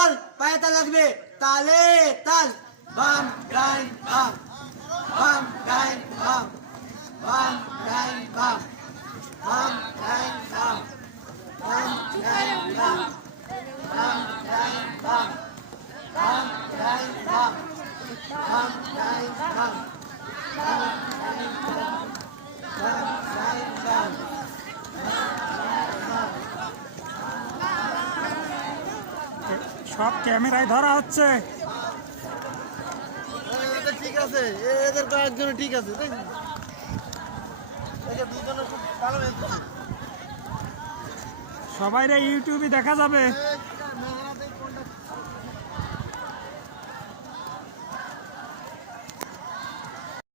বল পায়ে তাল লাগবে তালে তাল বাম ডাইন বাম বাম ডাইন বাম বাম ডাইন বাম বাম ডাইন বাম বাম ডাইন বাম বাম ডাইন বাম বাম ডাইন বাম বাম ডাইন বাম বাম ডাইন বাম বাম ডাইন বাম সব ক্যামেরায় ধরা হচ্ছে। ঠিক আছে, এদের কয়েকজন ঠিক আছে, তাই না? সবাই ইউটিউবে দেখা যাবে।